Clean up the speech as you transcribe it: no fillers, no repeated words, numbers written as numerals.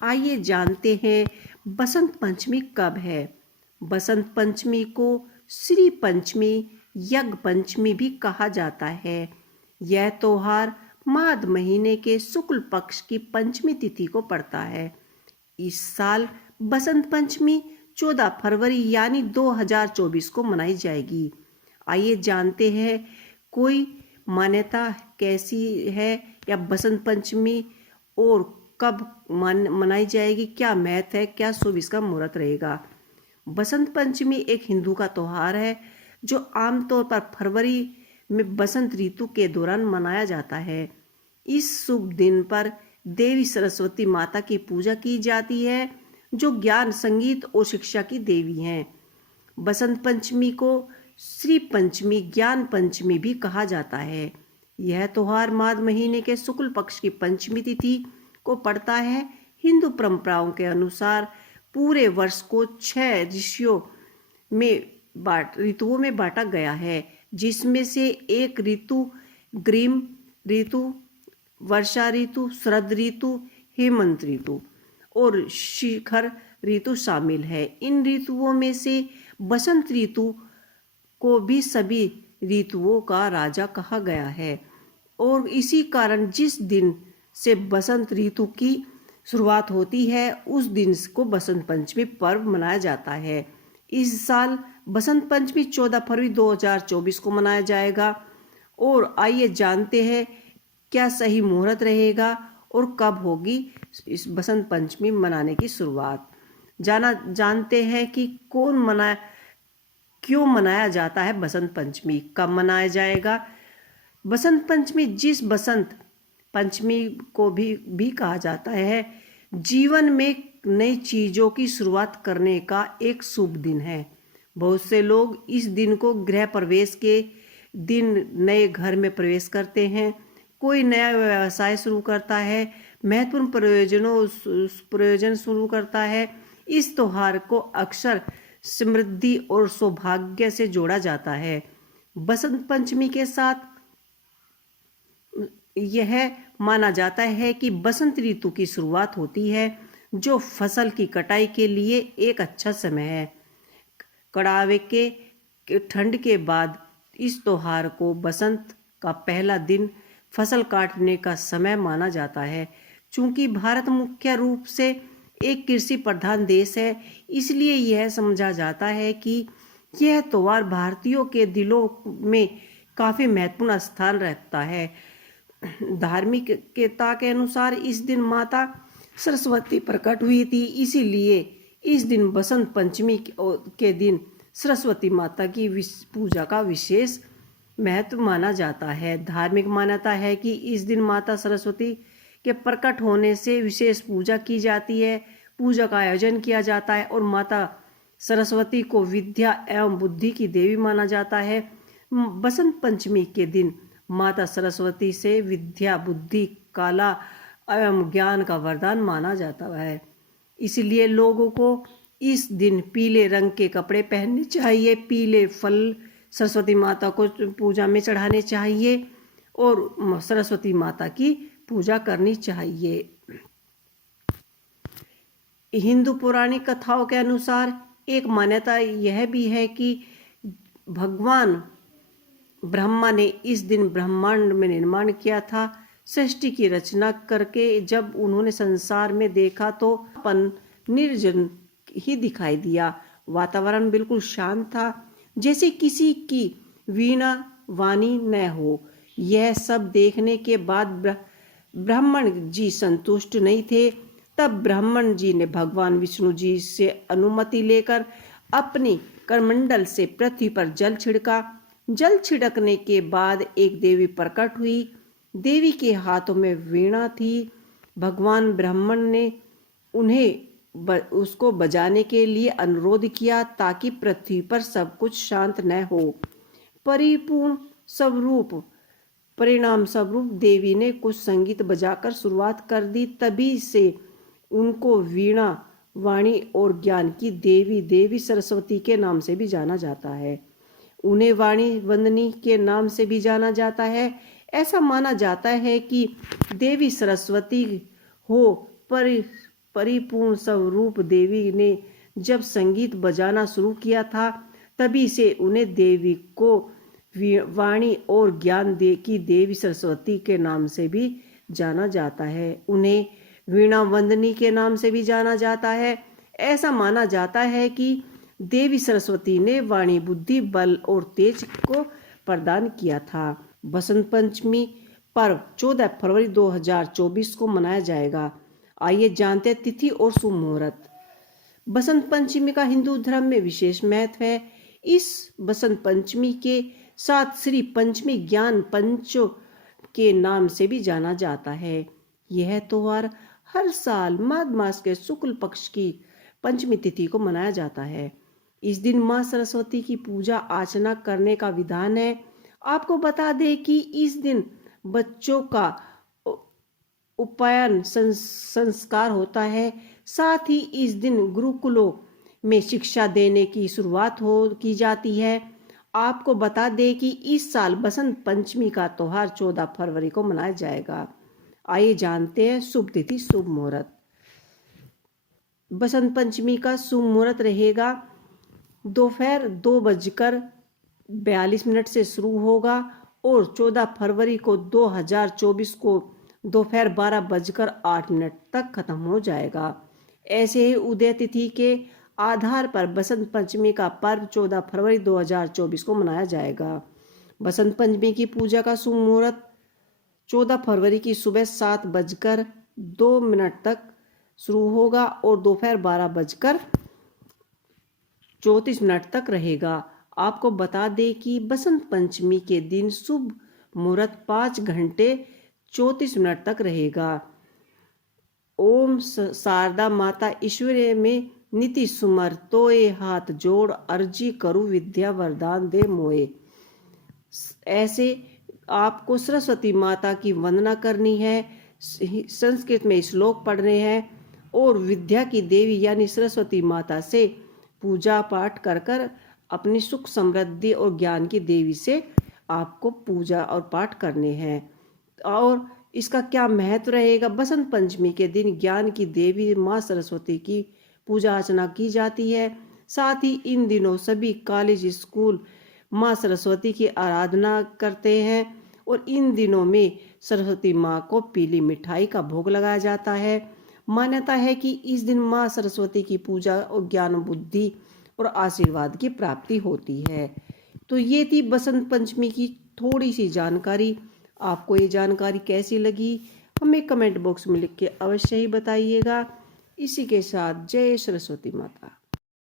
आइए जानते हैं बसंत पंचमी कब है। बसंत पंचमी को श्री पंचमी, यज्ञ पंचमी भी कहा जाता है। यह त्योहार माघ महीने के शुक्ल पक्ष की पंचमी तिथि को पड़ता है। इस साल बसंत पंचमी 14 फरवरी यानी 2024 को मनाई जाएगी। आइए जानते हैं कोई मान्यता कैसी है या बसंत पंचमी और कब मनाई जाएगी, क्या महत्व है, क्या शुभ इसका मुहूर्त रहेगा। बसंत पंचमी एक हिंदू का त्योहार है जो आमतौर पर फरवरी में बसंत ऋतु के दौरान मनाया जाता है। इस शुभ दिन पर देवी सरस्वती माता की पूजा की जाती है जो ज्ञान, संगीत और शिक्षा की देवी हैं। बसंत पंचमी को श्री पंचमी, ज्ञान पंचमी भी कहा जाता है। यह त्योहार माघ महीने के शुक्ल पक्ष की पंचमी तिथि को पड़ता है। हिंदू परंपराओं के अनुसार पूरे वर्ष को 6 ऋतुओं में बांटा गया है, जिसमें से एक ऋतु ग्रीष्म ऋतु, वर्षा ऋतु, शरद ऋतु, हेमंत ऋतु और शिखर ऋतु शामिल है। इन ऋतुओं में से बसंत ऋतु को भी सभी ऋतुओं का राजा कहा गया है और इसी कारण जिस दिन से बसंत ऋतु की शुरुआत होती है उस दिन को बसंत पंचमी पर्व मनाया जाता है। इस साल बसंत पंचमी 14 फरवरी 2024 को मनाया जाएगा। और आइए जानते हैं क्या सही मुहूर्त रहेगा और कब होगी इस बसंत पंचमी मनाने की शुरुआत। जानते हैं कि क्यों मनाया जाता है बसंत पंचमी, कब मनाया जाएगा। बसंत पंचमी, जिस बसंत पंचमी को भी कहा जाता है, जीवन में नई चीज़ों की शुरुआत करने का एक शुभ दिन है। बहुत से लोग इस दिन को गृह प्रवेश के दिन नए घर में प्रवेश करते हैं, कोई नया व्यवसाय शुरू करता है, महत्वपूर्ण प्रयोजन शुरू करता है। इस त्योहार को अक्सर समृद्धि और सौभाग्य से जोड़ा जाता है। बसंत पंचमी के साथ यह माना जाता है कि बसंत ऋतु की शुरुआत होती है, जो फसल की कटाई के लिए एक अच्छा समय है। कड़ाके के ठंड के बाद इस त्योहार को बसंत का पहला दिन फसल काटने का समय माना जाता है। चूंकि भारत मुख्य रूप से एक कृषि प्रधान देश है, इसलिए यह समझा जाता है कि यह त्योहार भारतीयों के दिलों में काफ़ी महत्वपूर्ण स्थान रखता है। धार्मिकता के अनुसार इस दिन माता सरस्वती प्रकट हुई थी, इसीलिए इस दिन बसंत पंचमी के दिन सरस्वती माता की पूजा का विशेष महत्व माना जाता है। धार्मिक मान्यता है कि इस दिन माता सरस्वती के प्रकट होने से विशेष पूजा की जाती है, पूजा का आयोजन किया जाता है और माता सरस्वती को विद्या एवं बुद्धि की देवी माना जाता है। बसंत पंचमी के दिन माता सरस्वती से विद्या, बुद्धि, कला एवं ज्ञान का वरदान माना जाता है। इसलिए लोगों को इस दिन पीले रंग के कपड़े पहनने चाहिए, पीले फल सरस्वती माता को पूजा में चढ़ाने चाहिए और सरस्वती माता की पूजा करनी चाहिए। हिंदू पौराणिक कथाओं के अनुसार एक मान्यता यह भी है कि भगवान ब्रह्मा ने इस दिन ब्रह्मांड में निर्माण किया था। सृष्टि की रचना करके जब उन्होंने संसार में देखा तो अपन निर्जन ही दिखाई दिया। वातावरण बिल्कुल शांत था, जैसे किसी की वीणा वाणी न हो। यह सब देखने के बाद ब्राह्मण जी संतुष्ट नहीं थे। तब ब्राह्मण जी ने भगवान विष्णु जी से अनुमति लेकर अपनी करमंडल से पृथ्वी पर जल छिड़का। जल छिड़कने के बाद एक देवी प्रकट हुई। देवी के हाथों में वीणा थी। भगवान ब्राह्मण ने उसको बजाने के लिए अनुरोध किया ताकि पृथ्वी पर सब कुछ शांत न हो। परिणाम स्वरूप देवी ने कुछ संगीत बजाकर शुरुआत कर दी। तभी से उनको वीणा वाणी और ज्ञान की देवी सरस्वती के नाम से भी जाना जाता है। उन्हें वाणी वंदनी के नाम से भी जाना जाता है। ऐसा माना जाता है कि देवी सरस्वती हो परिपूर्ण स्वरूप देवी ने जब संगीत बजाना शुरू किया था, तभी से उन्हें देवी को वाणी और ज्ञान की देवी सरस्वती के नाम से भी जाना जाता है। उन्हें वीणा वंदनी के नाम से भी जाना जाता है। ऐसा माना जाता है कि देवी सरस्वती ने वाणी, बुद्धि, बल और तेज को प्रदान किया था। बसंत पंचमी पर्व 14 फरवरी 2024 को मनाया जाएगा। आइए जानते हैं तिथि और शुभ मुहूर्त। बसंत पंचमी का हिंदू धर्म में विशेष महत्व है। इस बसंत पंचमी के साथ श्री पंचमी ज्ञान पंचो के नाम से भी जाना जाता है। यह त्योहार हर साल माघ मास के शुक्ल पक्ष की पंचमी तिथि को मनाया जाता है। इस दिन मां सरस्वती की पूजा अर्चना करने का विधान है। आपको बता दें कि इस दिन बच्चों का उपनयन संस्कार होता है। साथ ही इस दिन गुरुकुलों में शिक्षा देने की शुरुआत की जाती है। आपको बता दें कि इस साल बसंत पंचमी का त्योहार 14 फरवरी को मनाया जाएगा। आइए जानते हैं शुभ तिथि शुभ मुहूर्त। बसंत पंचमी का शुभ मुहूर्त रहेगा दोपहर 2:42 से शुरू होगा और 14 फरवरी को 2024 को दोपहर 12:08 तक खत्म हो जाएगा। ऐसे ही उदय तिथि के आधार पर बसंत पंचमी का पर्व 14 फरवरी 2024 को मनाया जाएगा। बसंत पंचमी की पूजा का शुभ मुहूर्त 14 फरवरी की सुबह 7:02 तक शुरू होगा और दोपहर 12:34 तक रहेगा। आपको बता दें कि बसंत पंचमी के दिन शुभ मुहूर्त 5:34 तक रहेगा। ओम शारदा माता ईश्वरी में नीति सुमर तोए हाथ जोड़ अर्जी करूँ विद्या वरदान दे मोए। ऐसे आपको सरस्वती माता की वंदना करनी है, संस्कृत में श्लोक पढ़ने हैं और विद्या की देवी यानी सरस्वती माता से पूजा पाठ कर अपनी सुख समृद्धि और ज्ञान की देवी से आपको पूजा और पाठ करने हैं। और इसका क्या महत्व रहेगा? बसंत पंचमी के दिन ज्ञान की देवी माँ सरस्वती की पूजा अर्चना की जाती है। साथ ही इन दिनों सभी कॉलेज स्कूल माँ सरस्वती की आराधना करते हैं और इन दिनों में सरस्वती माँ को पीली मिठाई का भोग लगाया जाता है। मान्यता है कि इस दिन माँ सरस्वती की पूजा और ज्ञान, बुद्धि और आशीर्वाद की प्राप्ति होती है। तो ये थी बसंत पंचमी की थोड़ी सी जानकारी। आपको ये जानकारी कैसी लगी हमें कमेंट बॉक्स में लिख के अवश्य ही बताइएगा। इसी के साथ जय सरस्वती माता।